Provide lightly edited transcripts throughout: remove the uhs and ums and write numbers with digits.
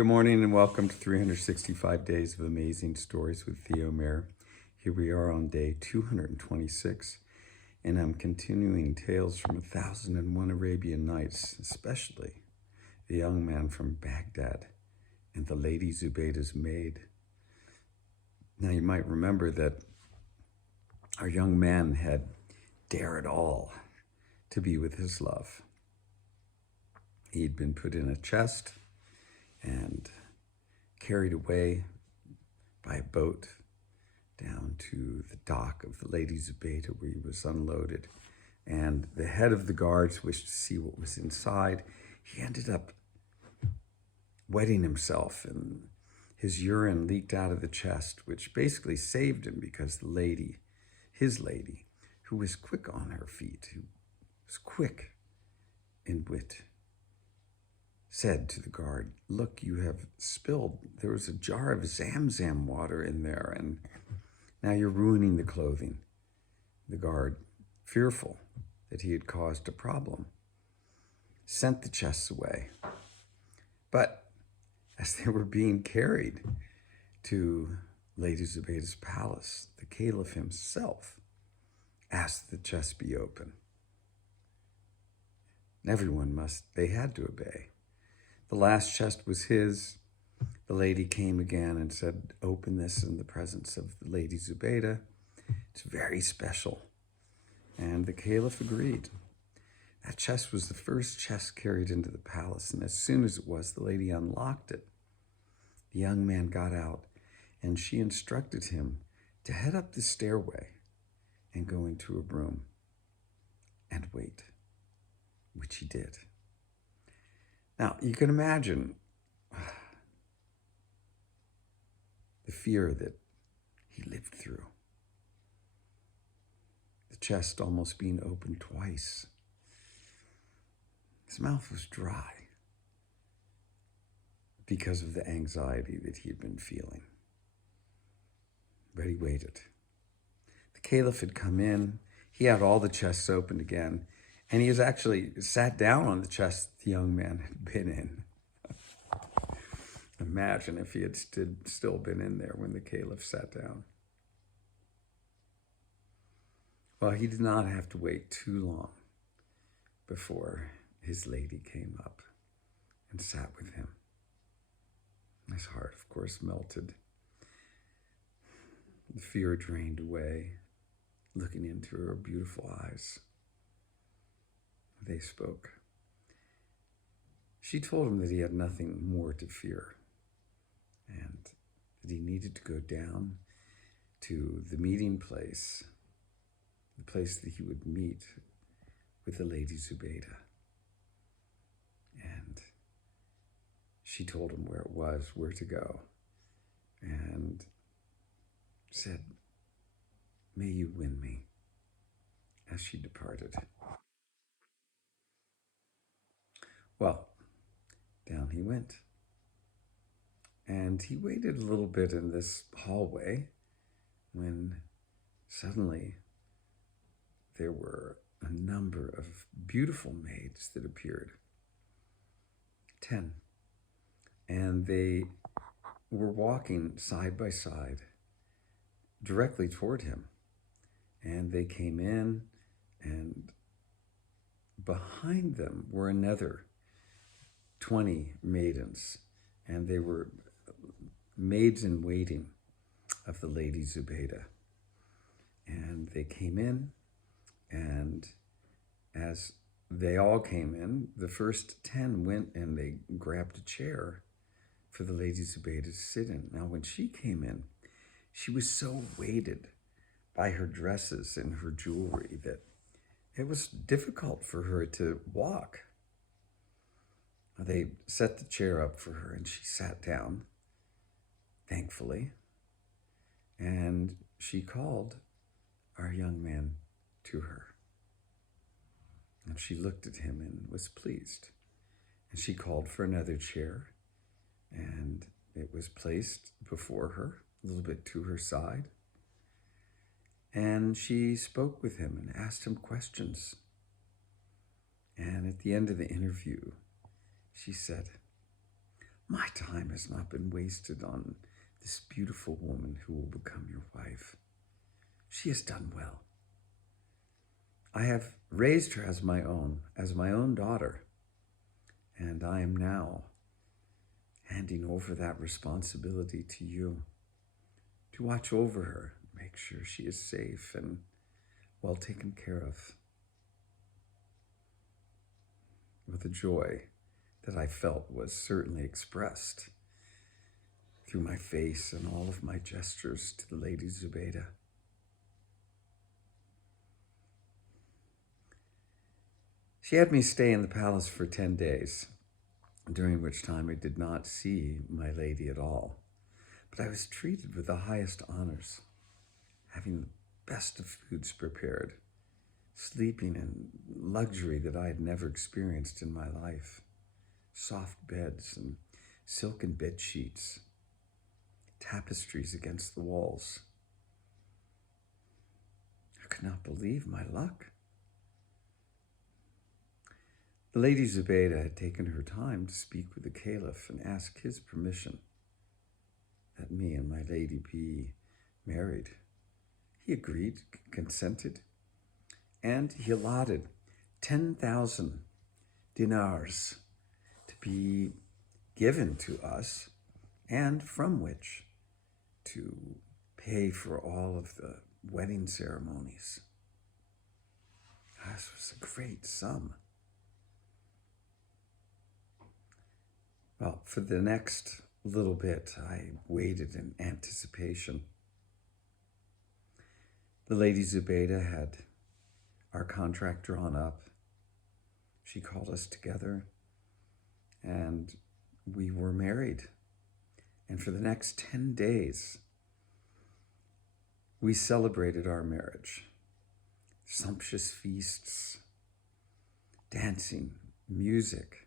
Good morning and welcome to 365 Days of Amazing Stories with Theo Mayer. Here we are on day 226, and I'm continuing tales from 1001 Arabian Nights, especially the young man from Baghdad and the lady Zubaida's maid. Now you might remember that our young man had dared all to be with his love. He'd been put in a chest and carried away by a boat down to the dock of the Lady Zubaida where he was unloaded. And the head of the guards wished to see what was inside. He ended up wetting himself and his urine leaked out of the chest, which basically saved him because the lady, his lady, who was quick on her feet, who was quick in wit, said to the guard, "Look, you have spilled. There was a jar of Zamzam water in there, and now you're ruining the clothing." The guard, fearful that he had caused a problem, sent the chests away. But as they were being carried to Lady Zubaida's palace, the caliph himself asked the chests be open. They had to obey. The last chest was his. The lady came again and said, "Open this in the presence of the Lady Zubaida. It's very special." And the caliph agreed. That chest was the first chest carried into the palace, and as soon as it was, the lady unlocked it. The young man got out, and she instructed him to head up the stairway and go into a room and wait, which he did. Now, you can imagine the fear that he lived through. The chest almost being opened twice. His mouth was dry because of the anxiety that he had been feeling. But he waited. The caliph had come in. He had all the chests opened again. And he was actually sat down on the chest the young man had been in. Imagine if he had still been in there when the caliph sat down. Well, he did not have to wait too long before his lady came up and sat with him. His heart, of course, melted. The fear drained away, looking into her beautiful eyes. They spoke. She told him that he had nothing more to fear and that he needed to go down to the meeting place, the place that he would meet with the Lady Zubaida. And she told him where it was, where to go, and said, "May you win me," as she departed. Well, down he went. And he waited a little bit in this hallway when suddenly there were a number of beautiful maids that appeared. 10. And they were walking side by side directly toward him. And they came in, and behind them were another 20 maidens, and they were maids in waiting of the Lady Zubaida. And they came in, and as they all came in, the first 10 went and they grabbed a chair for the Lady Zubaida to sit in. Now, when she came in, she was so weighted by her dresses and her jewelry that it was difficult for her to walk. They set the chair up for her and she sat down, thankfully, and she called our young man to her. And she looked at him and was pleased. And she called for another chair, and it was placed before her, a little bit to her side. And she spoke with him and asked him questions. And at the end of the interview, she said, My time has not been wasted on this beautiful woman who will become your wife. She has done well. I have raised her as my own daughter, and I am now handing over that responsibility to you to watch over her, make sure she is safe and well taken care of. With the joy that I felt was certainly expressed through my face and all of my gestures to the Lady Zubaida. She had me stay in the palace for 10 days, during which time I did not see my lady at all. But I was treated with the highest honors, having the best of foods prepared, sleeping in luxury that I had never experienced in my life, soft beds and silken bed sheets, tapestries against the walls. I could not believe my luck. The Lady Zubaida had taken her time to speak with the Caliph and ask his permission that me and my lady be married. He agreed, consented, and he allotted 10,000 dinars to be given to us, and from which to pay for all of the wedding ceremonies. This was a great sum. Well, for the next little bit, I waited in anticipation. The Lady Zubaida had our contract drawn up. She called us together, and we were married. And for the next 10 days, we celebrated our marriage. Sumptuous feasts, dancing, music,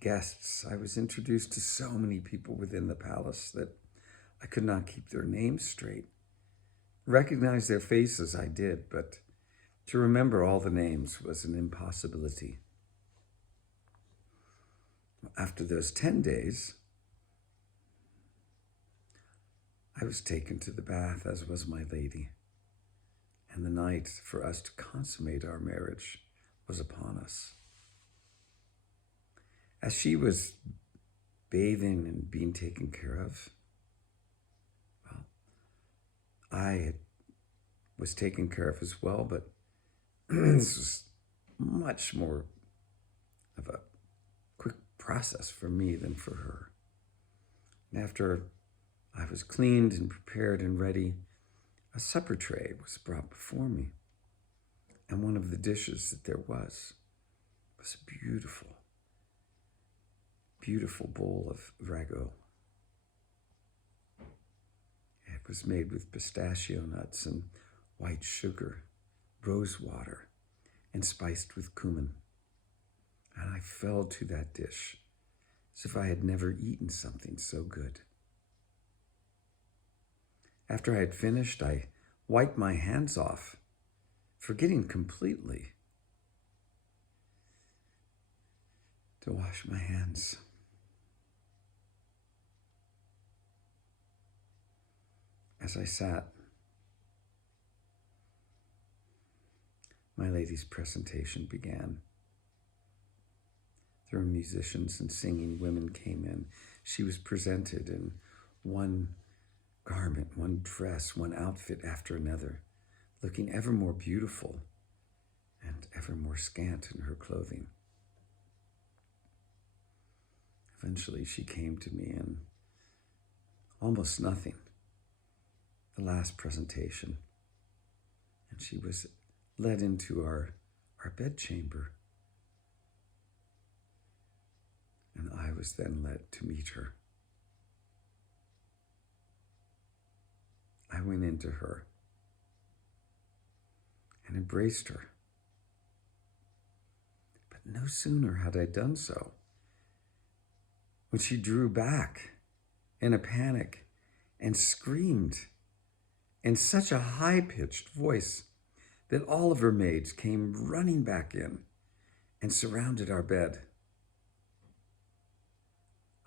guests. I was introduced to so many people within the palace that I could not keep their names straight. Recognize their faces I did, but to remember all the names was an impossibility. After those 10 days, I was taken to the bath, as was my lady, and the night for us to consummate our marriage was upon us. As she was bathing and being taken care of, well, I was taken care of as well, but this was much more of a quick process for me than for her. And after I was cleaned and prepared and ready, a supper tray was brought before me, and one of the dishes that there was a beautiful bowl of ragout. It was made with pistachio nuts and white sugar, rose water, and spiced with cumin. And I fell to that dish as if I had never eaten something so good. After I had finished, I wiped my hands off, forgetting completely to wash my hands. As I sat, my lady's presentation began. There were musicians and singing women came in. She was presented in one garment, one dress, one outfit after another, looking ever more beautiful and ever more scant in her clothing. Eventually she came to me in almost nothing, the last presentation, and she was led into our bedchamber, and I was then led to meet her. I went into her and embraced her. But no sooner had I done so when she drew back in a panic and screamed in such a high-pitched voice that all of her maids came running back in and surrounded our bed.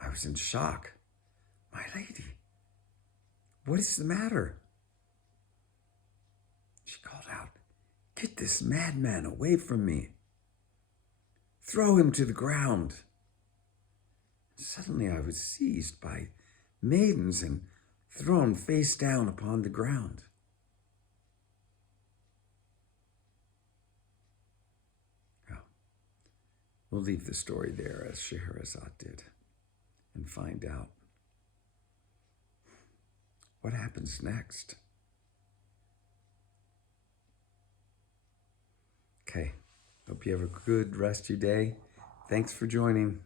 I was in shock. My lady, what is the matter? She called out, "Get this madman away from me. Throw him to the ground." Suddenly I was seized by maidens and thrown face down upon the ground. Well, we'll leave the story there as Scheherazade did and find out what happens next. Okay, hope you have a good rest of your day. Thanks for joining.